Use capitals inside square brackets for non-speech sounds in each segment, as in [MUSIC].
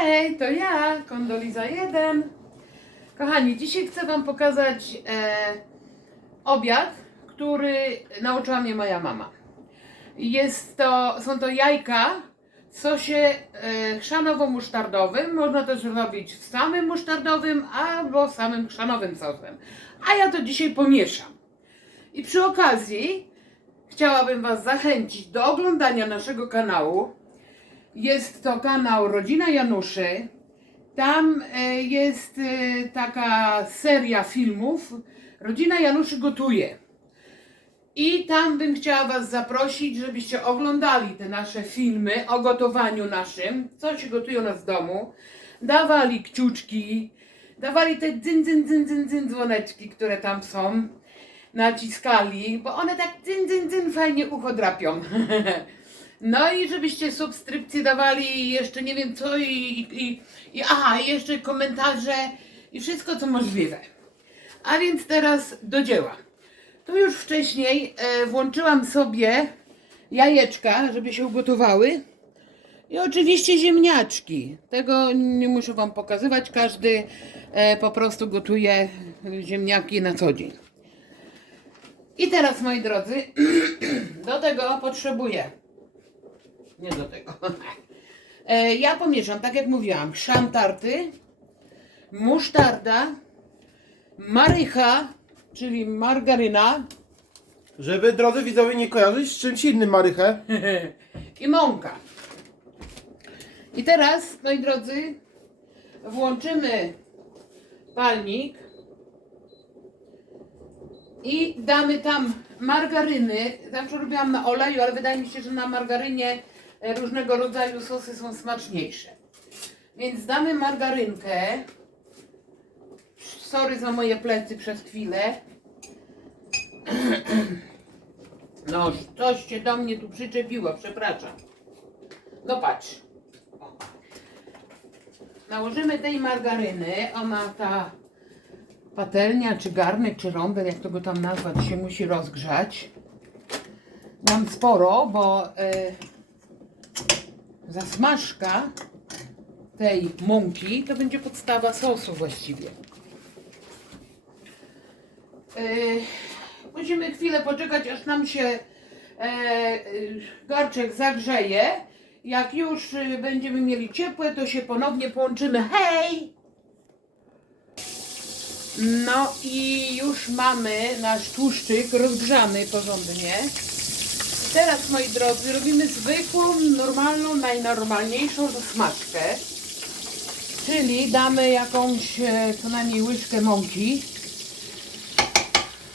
Hej, to ja, Kondoliza 1. Kochani, dzisiaj chcę Wam pokazać e, obiad, który nauczyła mnie moja mama. Jest to, są to jajka w sosie e, chrzanowo-musztardowym. Można też robić w samym musztardowym albo samym chrzanowym sosem. A ja to dzisiaj pomieszam. I przy okazji chciałabym Was zachęcić do oglądania naszego kanału. Jest to kanał Rodzina Januszy. Tam e, jest e, taka seria filmów Rodzina Januszy gotuje. I tam bym chciała Was zaprosić, żebyście oglądali te nasze filmy o gotowaniu naszym, co się gotuje u nas w domu. Dawali kciuczki, dawali te dzyn, dzyn, dzyn, dzyn, dzyn dzwoneczki, które tam są. Naciskali, bo one tak dzyn, dzyn, dzyn fajnie ucho drapią. [LAUGHS] No i żebyście subskrypcje dawali jeszcze nie wiem co i, i, i, i aha, i jeszcze komentarze i wszystko co możliwe. A więc teraz do dzieła. Tu już wcześniej e, włączyłam sobie jajeczka, żeby się ugotowały. I oczywiście ziemniaczki. Tego nie muszę Wam pokazywać. Każdy e, po prostu gotuje ziemniaki na co dzień. I teraz, moi drodzy, [CLEARS THROAT] do tego potrzebuję. Nie do tego. [LAUGHS] E, ja pomieszam, tak jak mówiłam, chrzan tarty, musztarda, marycha, czyli margaryna Żeby drodzy widzowie nie kojarzyć z czymś innym marychę. [LAUGHS] i mąka. I teraz, moi drodzy, włączymy palnik i damy tam margaryny. Zawsze robiłam na oleju, ale wydaje mi się, że na margarynie różnego rodzaju sosy są smaczniejsze. Więc damy margarynkę. Sorry za moje plecy przez chwilę. [CLEARS THROAT] No, coś się do mnie tu przyczepiło, przepraszam. No patrz. Nałożymy tej margaryny. Ona ta patelnia, czy garnek, czy rąbel, jak to go tam nazwać, się musi rozgrzać. Mam sporo, bo y, zasmażka tej mąki to będzie podstawa sosu właściwie. Y, musimy chwilę poczekać, aż nam się e, y, garczek zagrzeje. Jak już y, będziemy mieli ciepłe, to się ponownie połączymy. Hej! No i już mamy nasz tłuszczyk rozgrzany porządnie. Teraz, moi drodzy, robimy zwykłą, normalną, najnormalniejszą zasmażkę. Czyli damy jakąś e, co najmniej łyżkę mąki.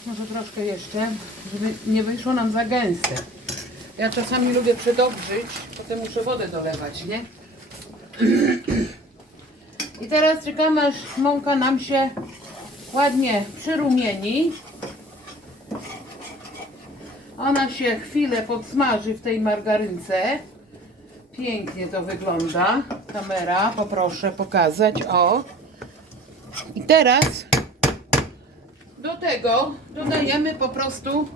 Może troszkę jeszcze, żeby nie wyszło nam za gęste. Ja czasami lubię przedobrzyć, potem muszę wodę dolewać, nie? I teraz czekamy, aż mąka nam się ładnie przyrumieni. Ona się chwilę podsmaży w tej margarynce. Pięknie to wygląda. Kamera, poproszę pokazać. O. I teraz do tego dodajemy po prostu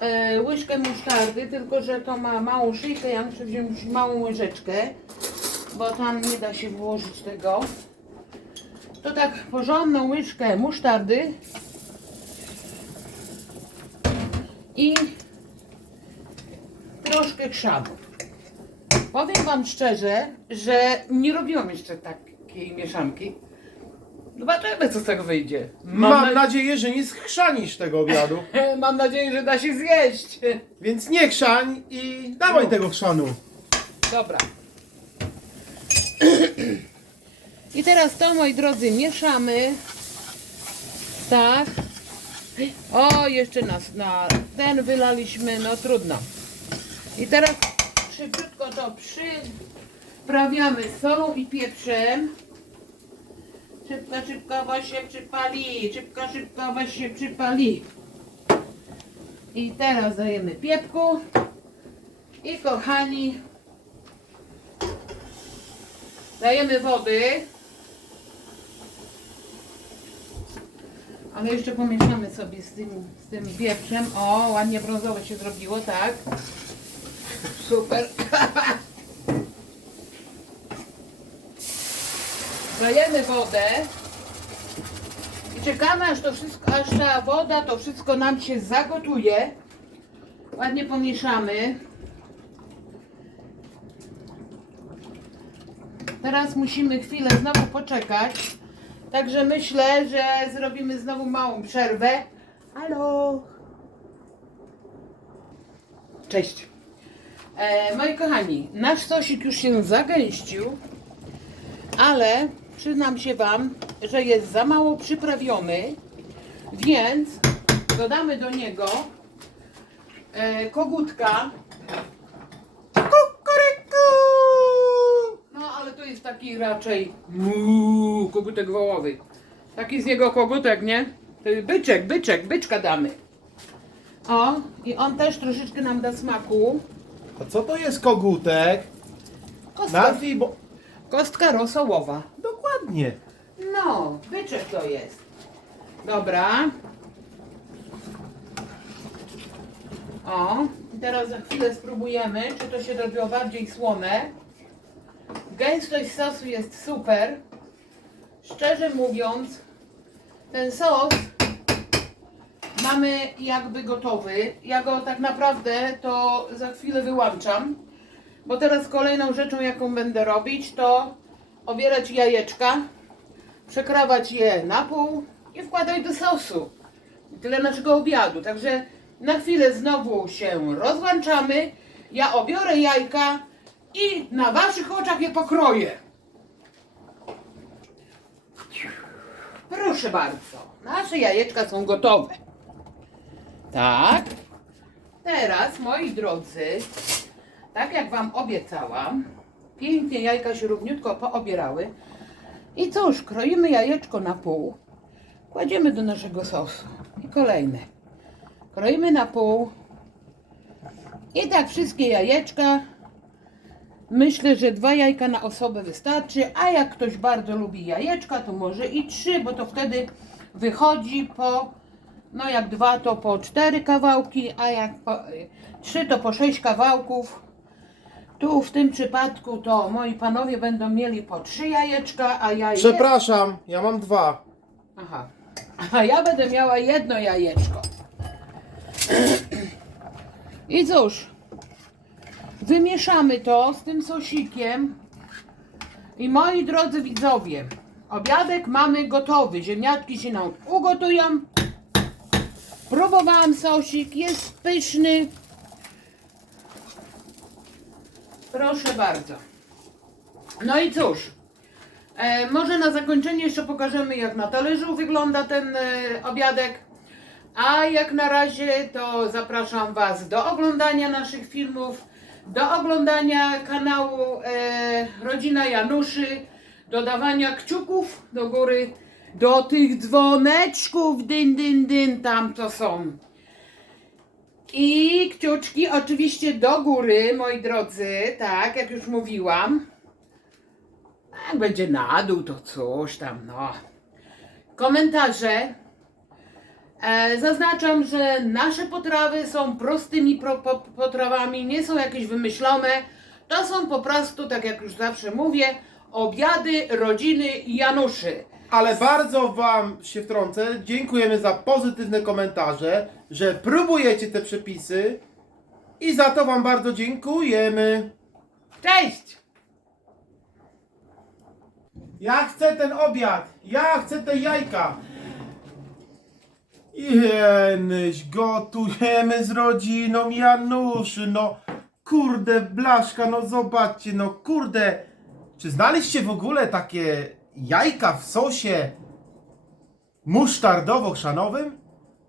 e, łyżkę musztardy, tylko że to ma małą szyjkę, ja muszę wziąć małą łyżeczkę, bo tam nie da się włożyć tego. To tak porządną łyżkę musztardy i troszkę chrzanu. Powiem Wam szczerze, że nie robiłam jeszcze takiej mieszanki. Zobaczymy, co z tego wyjdzie. Mam, na- nadzieję, że nie schrzanisz tego obiadu. [LAUGHS] Mam nadzieję, że da się zjeść. Więc nie chrzań i dawaj No. tego chrzanu. Dobra. [CLEARS THROAT] I teraz to, moi drodzy, mieszamy. Tak. O, jeszcze nas na ten wylaliśmy, no trudno. I teraz szybciutko to przyprawiamy solą i pieprzem. Szybko, szybko, bo się przypali. Szybko, szybko, bo się przypali. I teraz dajemy piepku. I kochani, dajemy wody. Ale jeszcze pomieszamy sobie z tym, z tym pieprzem. O, ładnie brązowe się zrobiło, tak? Super. [LAUGHS] Dajemy wodę i czekamy aż to wszystko, aż ta woda, to wszystko nam się zagotuje. Ładnie pomieszamy. Teraz musimy chwilę znowu poczekać. Także myślę, że zrobimy znowu małą przerwę. Halo. Cześć. E, moi kochani, nasz sosik już się zagęścił, ale przyznam się Wam, że jest za mało przyprawiony, więc dodamy do niego e, kogutka. Kukuryku! No, ale to jest taki raczej muu, kogutek wołowy. Taki z niego kogutek, nie? Byczek, byczek, byczka damy. O, i on też troszeczkę nam da smaku. A co to jest kogutek? Kostka, Nazwij, bo... kostka rosołowa. Dokładnie. No, byczek to jest. Dobra. O, i teraz za chwilę spróbujemy, czy to się robiło bardziej słone. Gęstość sosu jest super. Szczerze mówiąc, ten sos mamy jakby gotowy. Ja go tak naprawdę to za chwilę wyłączam. Bo teraz kolejną rzeczą, jaką będę robić, to obierać jajeczka, przekrawać je na pół i wkładać do sosu. I tyle naszego obiadu. Także na chwilę znowu się rozłączamy. Ja obiorę jajka i na waszych oczach je pokroję. Proszę bardzo. Nasze jajeczka są gotowe. Tak. Teraz, moi drodzy, tak jak Wam obiecałam, pięknie jajka się równiutko poobierały. I cóż, kroimy jajeczko na pół, kładziemy do naszego sosu. I kolejne. Kroimy na pół. I tak wszystkie jajeczka. Myślę, że dwa jajka na osobę wystarczy, a jak ktoś bardzo lubi jajeczka, to może i trzy, bo to wtedy wychodzi po, no jak dwa to po cztery kawałki, a jak po, y, trzy to po sześć kawałków. Tu w tym przypadku to moi panowie będą mieli po trzy jajeczka, a ja je... Przepraszam, ja mam dwa. Aha. A ja będę miała jedno jajeczko. I cóż, wymieszamy to z tym sosikiem. I moi drodzy widzowie, obiadek mamy gotowy. Ziemniaczki się nam ugotują. Próbowałam sosik, jest pyszny. Proszę bardzo. No i cóż, E, może na zakończenie jeszcze pokażemy, jak na talerzu wygląda ten e, obiadek. A jak na razie to zapraszam Was do oglądania naszych filmów, do oglądania kanału e, Rodzina Januszy, dodawania kciuków do góry, do tych dzwoneczków, dyn, dyn, dyn, tam to są. I kciuczki oczywiście do góry, moi drodzy, tak jak już mówiłam. Jak będzie na dół, to cóż tam, no. Komentarze. E, zaznaczam, że nasze potrawy są prostymi pro, po, potrawami, nie są jakieś wymyślone. To są po prostu, tak jak już zawsze mówię, obiady rodziny Januszy. Ale bardzo Wam się wtrącę. Dziękujemy za pozytywne komentarze, że próbujecie te przepisy. I za to Wam bardzo dziękujemy. Cześć! Ja chcę ten obiad. Ja chcę te jajka. Jenyś, gotujemy z rodziną Januszy. No kurde, blaszka, no zobaczcie, no kurde. Czy znaliście w ogóle takie jajka w sosie musztardowo-chrzanowym?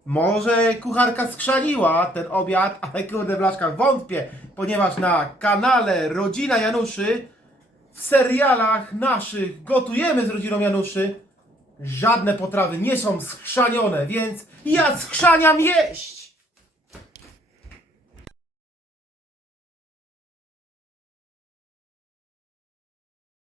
Może kucharka skrzaniła ten obiad, [LAUGHS] ale kurde, blaszka, wątpię, ponieważ na kanale Rodzina Januszy w serialach naszych gotujemy z rodziną Januszy. Żadne potrawy nie są skrzanione, więc ja skrzaniam jeść!